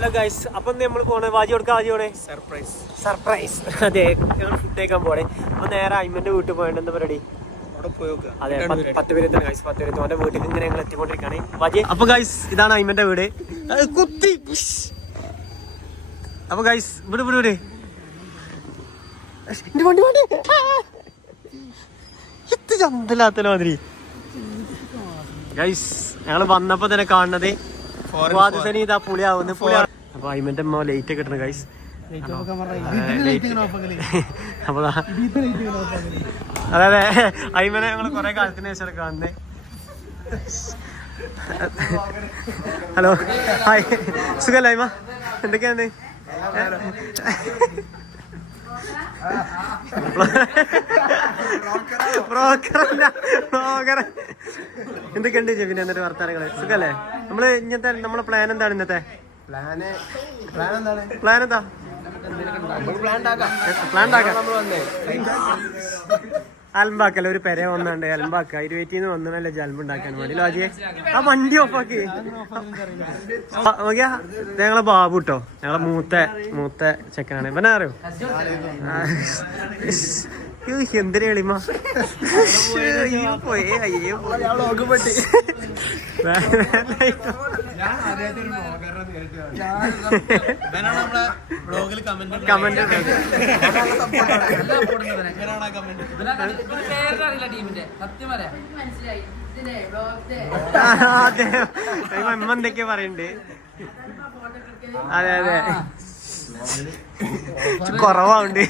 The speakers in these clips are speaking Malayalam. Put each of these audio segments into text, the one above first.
ഹലോ ഗൈസ്, അപ്പം നമ്മൾ പോണേ വാജി കൊടുക്കാം. വാജി പോണേ സർപ്രൈസ്. അതെ, ഞങ്ങൾ ഫുഡ് കഴിക്കാൻ പോണേ. അപ്പൊ നേരെ അയ്മന്റെ വീട്ടിൽ പോയിട്ട് എന്താ പരിപാടി? അതെ, 10 പേര് എത്തണം ഗൈസ്. 10 പേര് എത്തും. അവന്റെ വീട്ടിൽ ഇങ്ങനെ ഞങ്ങൾ എത്തിക്കൊണ്ടിരിക്കുകയാണ് വാജി. അപ്പൊ ഗൈസ്, ഇതാണ് അയ്മന്റെ വീട്. കുത്തി. അപ്പൊ ഗൈസ്, വിട് വണ്ടി എത്ത് ചന്തലാത്തല മാതിരി. ഗൈസ്, ഞങ്ങള് വന്നപ്പോ തന്നെ കാണുന്നത് ഇതാ പുളിയാവുന്നു. അപ്പൊ അയ്മന്റെ അമ്മ ലേറ്റ് കിട്ടണ ഗൈസ്. അപ്പൊ അതെ അയ്മനെ ഞങ്ങള് കൊറേ കാലത്തിന് ശേഷം കാണുന്നേ. ഹലോ, ഹായ്, സുഖല്ല അയ്മ? എന്തൊക്കെയാണ്? എന്തൊക്കെയുണ്ട് ജെബിന് എന്നിട്ട് വർത്താനങ്ങള്? സുഖല്ലേ? നമ്മളെ പ്ലാൻ എന്താണ് ഇന്നത്തെ പ്ലാൻ? എന്താ അൽമ്പാക്കല്ല, ഒരു പെര വന്നുണ്ട് അൽമ്പാക്ക. 20 വന്നല്ലേ ജൽമ്പുണ്ടാക്കാൻ വേണ്ടി. ലോജിയെ ആ വണ്ടി ഓഫാക്കി നോക്കിയാ. ഞങ്ങളെ ബാബു കേട്ടോ, ഞങ്ങളെ മൂത്ത ചെക്കനാണ്. ഇവനെ അറിയോ? എന്തിനാ കളിമ പോയേ. അയ്യോ കമന്റ് അമ്മ എന്തൊക്കെയാ പറയണ്ട്. അതെ കുറവാണ്ട്.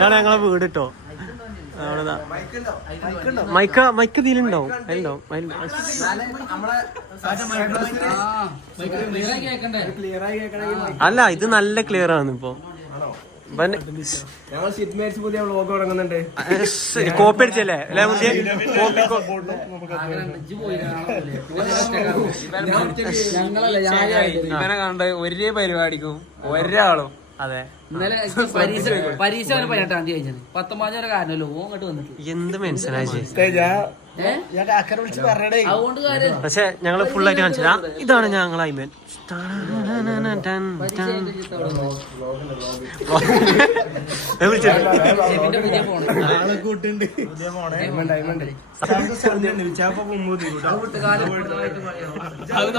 ഞങ്ങളെ വീട് കേട്ടോ. മൈക്ക് ഇതിലുണ്ടാവും. അല്ല, ഇത് നല്ല ക്ലിയർ ആണ്. ഇപ്പൊ കോപ്പി അടിച്ചല്ലേ? ഇവനെ കണ്ട് ഒരേ പരിപാടിക്കും ഒരാളും. അതെ, പരീക്ഷ 18-ാം തീയതി കഴിഞ്ഞത്. 19 വരെ കാരണല്ലോ ഓങ്ങോട്ട് വന്നിട്ട് എന്ത് മനസ്സിലായി. അതുകൊണ്ട് കാര്യം. പക്ഷെ ഞങ്ങള് ഫുള്ളായിട്ട് കാണിച്ചാ ഇതാണ് ഞങ്ങൾ അയ്മൻ.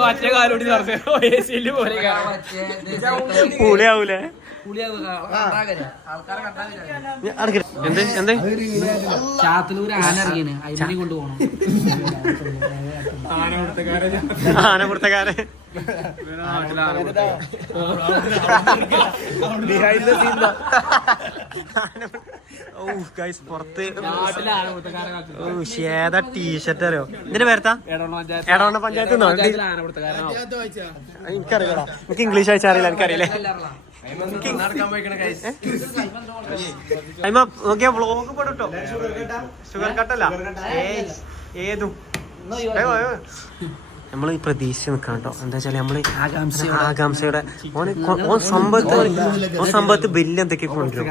മറ്റേ കാലോടി പുളിയാവൂലേ? ചാത്തനൂര് ആന ഇറങ്ങിയാണ്. അയ്മനെ കൊണ്ടുപോകണം. ആനപ്പുറത്തക്കാരൻ പുറത്ത് ഏതാ ടീഷർട്ട് അറിയോ? ഇതിന്റെ പേരത്താ എടവണ്ണ പഞ്ചായത്ത്. എനിക്കറിയാം, എനിക്ക് ഇംഗ്ലീഷ് വായിച്ചാൽ അറിയില്ല. എനിക്കറിയില്ലേ? അയ്മ നോക്കിയാ വ്ളോഗ് പെടുട്ടോ. ഷുഗർ കട്ടല്ല ഏതും. നമ്മള് ഈ പ്രതീക്ഷിച്ച് നിൽക്കണം കേട്ടോ. എന്താ വെച്ചാല് നമ്മള് ആകാംക്ഷയുടെ സമ്പത്ത് ബില്ല് എന്തൊക്കെ കൊണ്ടുവരും.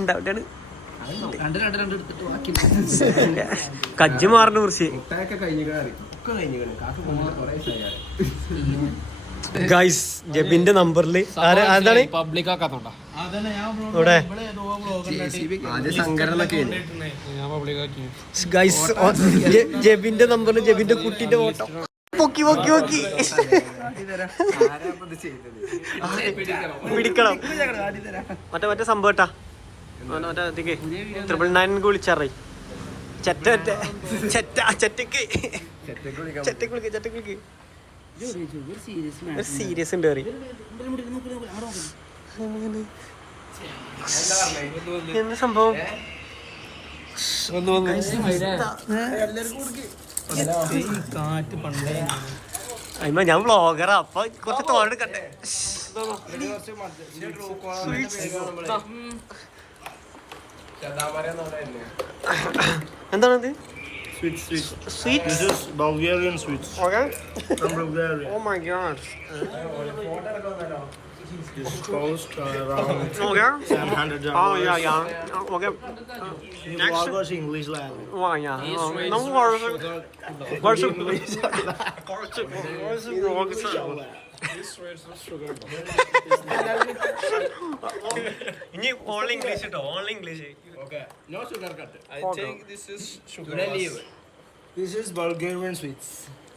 ഉണ്ടാവിട്ടാണ് കജ്ജ് മാറിനെ കുറിച്ച്. ഗൈസ്, ജെബിന്റെ നമ്പറിൽ അതാണ് പബ്ലിക് ആക്കാത്തോണ്ടാ ഇവിടെ ഗൈസ്. ജെബിന്റെ നമ്പറിൽ ജെബിന്റെ കുട്ടിന്റെ ഫോട്ടോ പൊക്കി പിടിക്കണം. മറ്റേ സംഭവട്ടാ, മറ്റേ 999 വിളിച്ചറി ചെറ്റക്ക് സീരിയസ് ഉണ്ട്. എന്താ സംഭവം? ഞാൻ വ്ളോഗറാ, അപ്പൊ കുറച്ച് തോന്നെടുക്കട്ടെ. എന്താണത്? Sweet. This is Bulgarian sweets. Okay. From Bulgaria. Oh my god. This cost around Okay. $700. Oh yeah. Okay. You Bulgarian English language. Oh yeah. No worries. Where's ഇനി ഓൾ ഇംഗ്ലീഷ് കേട്ടോ, all English. No sugar cut. I think this is sugar. This is Bulgarian sweets.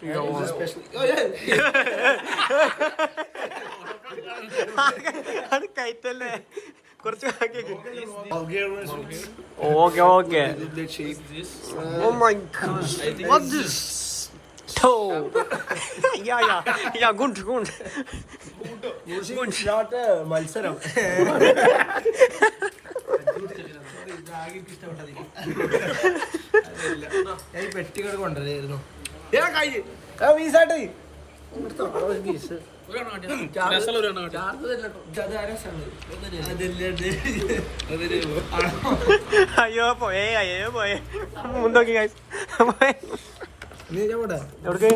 No. This is special. അത് കയറ്റല്ലേ, കുറച്ച് Bulgarian sweets. Okay okay. The shape. Oh my gosh. What's this? Oh. Yeah. Good. It's not a malsaram. ഞാൻ പെട്ടികൾ കൊണ്ടുവരായിരുന്നു. അയ്യോ പോയേ മുന്തോക്കി ഗൈസ്. എവിടേക്ക്?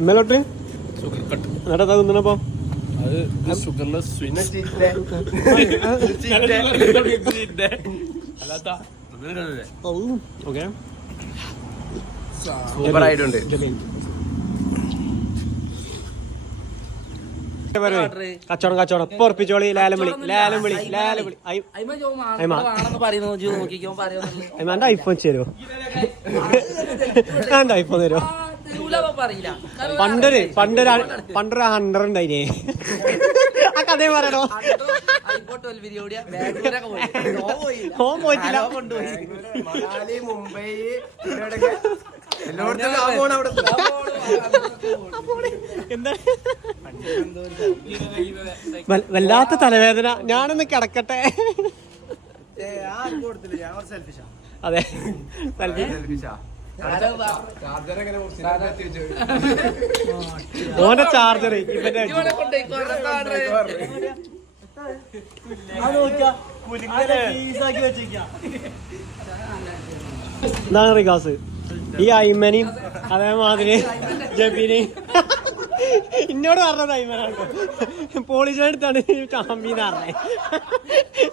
ഇന്നലോട്ട് എന്നിട്ടാ തിന്നണപ്പോ ഷുഗർലെസ് സ്വീറ്റ്. ഓക്കെ. സൂപ്പർ ആയിട്ടുണ്ട്. കച്ചവടം ഇപ്പൊ ഉറപ്പിച്ചോളി. ലേലം വിളി. എന്റെ ഐഫോൺ തരുമോ? എന്റെ ഐഫോൺ തരുമോ? പണ്ടൊരു 100 ഉണ്ടായില്ലേ? ആ കഥയും പറയണോ? ഓൻ പോയിട്ടില്ല. മണാലി, മുംബൈ, എന്താ വല്ലാത്ത തലവേദന. ഞാനൊന്ന് കിടക്കട്ടെ. അതെ, ഓന്റെ ചാർജർ ഇവന്റെ എന്താണ് റികാസ്? ഈ അയ്മനെയും അതേമാതിരി ജബീനെയും ഇന്നോട് പറഞ്ഞത് അയ്മനാണ്. പോളിസിനടുത്താണ് ചാമ്പിന്ന് പറഞ്ഞേ.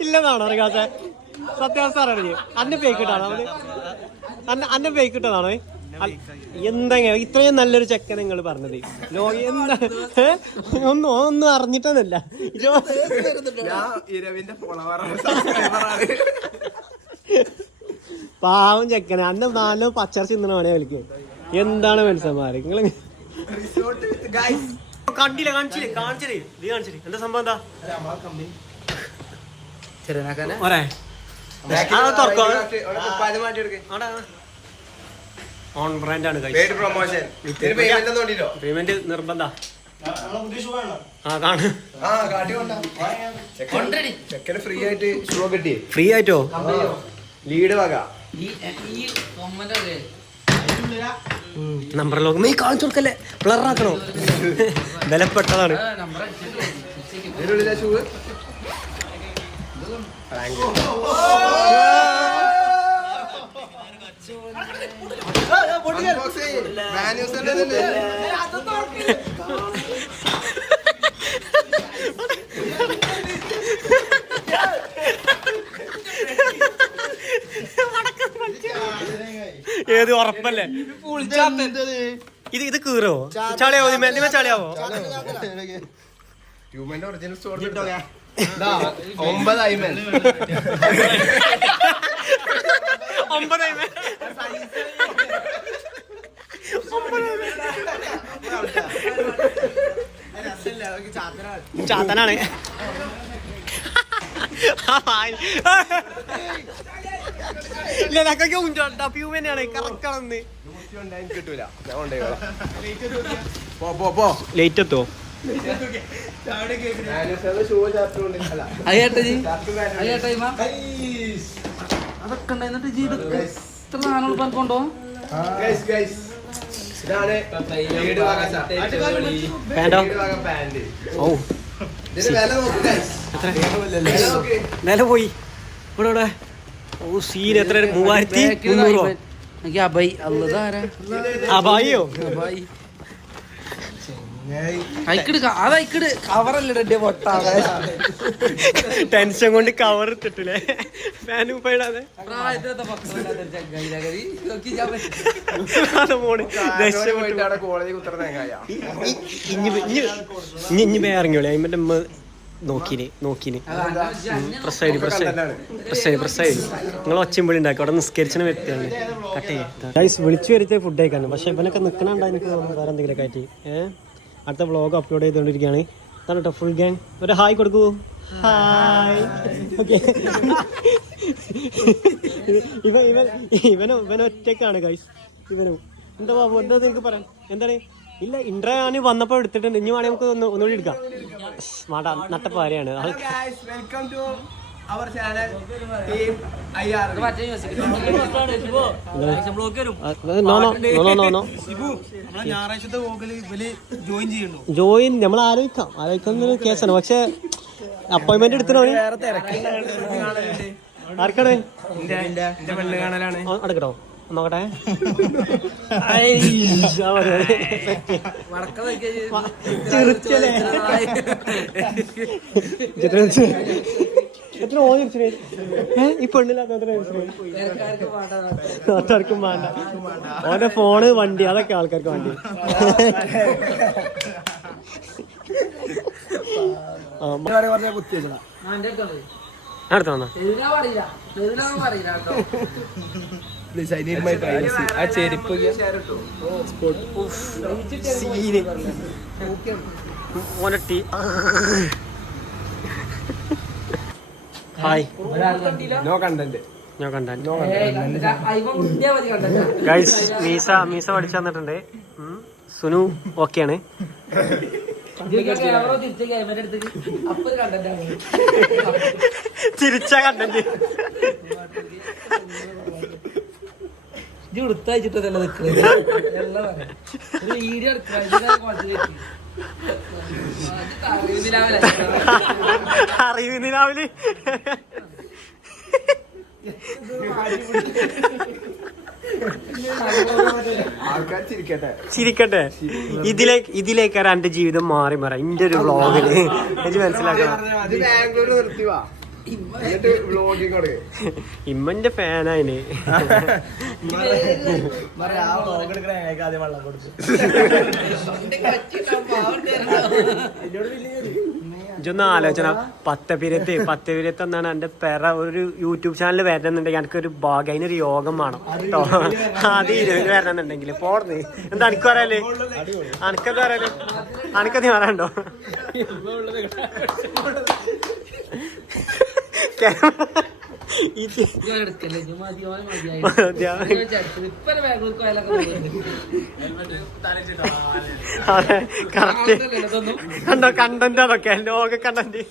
ഇല്ലെന്നാണോ റികാസെ? സത്യാവസ്ഥ അറിയണേ. അന്നെ ഫേക്ക് ഇട്ടാണോ? അന്നെ ഫേക്ക് ഇട്ടതാണോ? എന്തെങ്കിലും ഇത്രയും നല്ലൊരു ചെക്കൻ നിങ്ങൾ പറഞ്ഞത് എന്താ? ഒന്നും അറിഞ്ഞിട്ടൊന്നുമില്ല. പാവം ചെക്കനെ. അന്ന് നാലോ പച്ചറച്ചി തിന്നണേ വിളിക്കും. എന്താണ് മനുഷ്യന്മാര് നിങ്ങൾ? കാണിച്ചില്ലേ എന്താ സംഭവം? എന്താ ഓൺ ബ്രാൻഡ് ആണ്. പേയ്മെന്റ് നിർബന്ധ. ഫ്രീ ആയിട്ട് ഷോ കിട്ടി. ഫ്രീ ആയിട്ടോ? ലീഡ് വക നമ്പർ ലോക്ക് നീ കാണിച്ചു കൊടുക്കല്ലേ. ബ്ലറാക്കണോ? ബലപ്പെട്ടതാണ്. ഷൂ ഏത് ഉറപ്പല്ലേ? ഇത് കീറോ? ചളിയാവോ? ചളിയാവോ? ട്യൂബിന്റെ ഒറിജിനൽ സ്റ്റോർ 9 അയ്മൻ. 9 അയ്മൻ. ചാത്തനാണ്. ഇല്ല നക്കൊക്കെ പ്യൂമെന്നാണ് കറക്റ്റാണെന്ന്. കിട്ടൂല. ലേറ്റ് എത്തോ? അതൊക്കെ ഉണ്ടായിരുന്നിട്ട് ജീവിതത്തിൽ ഇത്ര സാധനങ്ങൾ കൊണ്ടോ പാൻറ്റോ ഓ വില പോയി ഇവിടെ ഇവിടെ ഓ സീൻ എത്ര 3300 എനിക്ക് അബൈ അല്ലതാരാ അബായിയോ അബായി അതയക്കട് കവറല്ലേ പൊട്ട ടെൻഷൻ കൊണ്ട് കവർ ഇട്ടിട്ടില്ലേ ഫാൻ പോയിടാതെ ഇനി വേ ഇറങ്ങിയോളെ അതിന്റെ അമ്മ നോക്കിന് പ്രസ്സായി നിങ്ങൾ ഒച്ചമ്പളി ഉണ്ടാക്കി അവിടെ നിസ്കരിച്ചിന് വ്യക്തിയാണ് കട്ട് ചെയ്യാം വിളിച്ചു വരുത്തിയ ഫുഡ് കഴിക്കാണ് പക്ഷെ ഇവനൊക്കെ നിൽക്കണുണ്ടാ എനിക്ക് വേറെ എന്തെങ്കിലും ആയിട്ട് അടുത്ത വ്ളോഗ് അപ്ലോഡ് ചെയ്തുകൊണ്ടിരിക്കുകയാണ് ഇതാണ് കേട്ടോ ഫുൾ ഗ്യാങ് ഒരു ഹായ് കൊടുക്കൂ ഹായ് ഓക്കെ ഇവൻ ഒറ്റക്കാണ് ഗൈസ് ഇവനും എന്താ ബാബു എന്താ എനിക്ക് പറയാം എന്താണ് ഇല്ല ഇൻട്രോ ഞാൻ വന്നപ്പോൾ എടുത്തിട്ടുണ്ട് ഇനി വേണമെങ്കിൽ നമുക്ക് ഒന്നുകൂടി എടുക്കാം മാടാ നട്ടപ്പാരയാണ് ജോയിൻ നമ്മൾ ആലോചിക്കുന്ന കേസാണ് പക്ഷെ അപ്പോയിന്റ്മെന്റ് എടുത്തിനോ ആർക്കാണ് അടുക്കട്ടോ നോക്കട്ടെ എത്ര ഓർക്കും ഈ പെണ്ണില്ലാത്ത ആൾക്കാർക്കും വേണ്ട ഓന്റെ ഫോണ് വണ്ടി അതൊക്കെ ആൾക്കാർക്ക് വണ്ടി അടുത്ത വന്നോ ഹായ് നോ കണ്ടന്റ് ഗൈസ് മീസ പഠിച്ചു തന്നിട്ടുണ്ട് സുനു ഓക്കെയാണ് തിരിച്ച കണ്ടന്റ് എടുത്തയച്ചിട്ടല്ല വീഡിയോ അറിയുന്ന രാവിലെ ചിരിക്കട്ടെ ഇതിലേക്ക് എന്റെ ജീവിതം മാറി മാറാം ഇന്റെ ഒരു വ്ളോഗില് എനിക്ക് മനസ്സിലാക്കണം ഇമ്മന്റെ ഫാനായിന് ഇതൊന്നും ആലോചന പത്തപിരത്ത് എന്നാണ് എന്റെ പെറ ഒരു യൂട്യൂബ് ചാനൽ വരണമെന്നുണ്ടെങ്കിൽ എനിക്കൊരു ഭാഗ്യം അതിനൊരു യോഗം വേണം കേട്ടോ ആദ്യം വരണമെന്നുണ്ടെങ്കിൽ പോർന്ന് എന്താ അനക്ക് പറയാല്ലേ അനക്കെന്താ പറയാല്ലേ അനക്കത് പറയാണ്ടോ കണ്ടോ കണ്ടന്റ് അതൊക്കെ ലോക കണ്ടന്റ്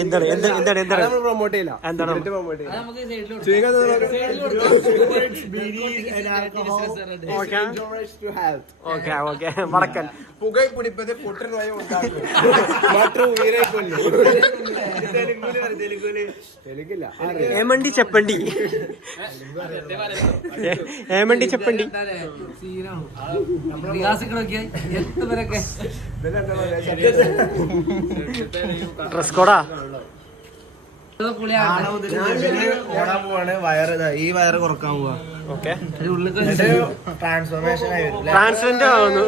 എന്താണ് എന്താണ് എന്താണ് പ്രൊമോട്ട് ചെയ്യില്ല എന്താണ് വടക്കൻ പുകൈപ്പിടിപ്പത് പൊട്ടനായി ഏമണ്ടി ചെപ്പണ്ടി ഏമണ്ടി ചെപ്പണ്ടി ഡ്രസ് കോഡാ ഈ വയറ് കുറക്കാൻ പോവാ ട്രാൻസ്ഫോർമേഷൻ ട്രാൻസ്ജെൻഡർ ആവുന്നു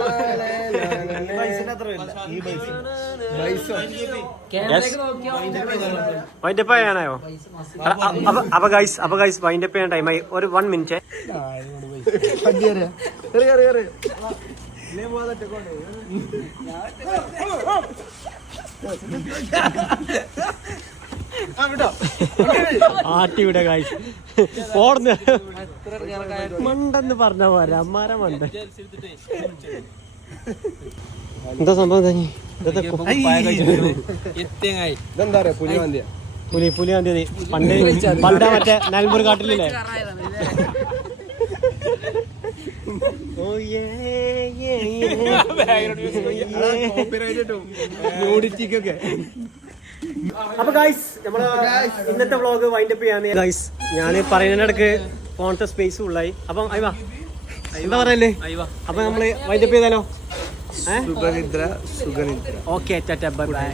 വൈൻഡപ്പ് ചെയ്യാനായോ അപ്പൊ ഗൈസ് വൈൻഡപ്പ് ചെയ്യാൻ ടൈമായി ഒരു 1 മിനിറ്റ് ആട്ടിവിടെ ഗൈസ് ഓടുന്ന മണ്ടെന്ന് പറഞ്ഞ പോലെ അമ്മാര മണ്ട എന്താ സംഭവം തന്നെ പുലി വന്ധ്യതി പണ്ട് മറ്റേ നിലമ്പൂർ കാട്ടിലില്ലേ അപ്പൊ ഗൈസ് നമ്മള് ഇന്നത്തെ വ്ളോഗ് വൈൻഡ് അപ്പ് ചെയ്യാന്ന് ഗൈസ് ഞാൻ പറയുന്നതിനിടക്ക് ഫോണത്തെ സ്പേസ് ഫുള്ളായി. അപ്പം അയ്വാ എന്താ പറയല്ലേ അപ്പൊ നമ്മള് വൈൻഡ് അപ്പ് ചെയ്താലോ? Okay bye bye.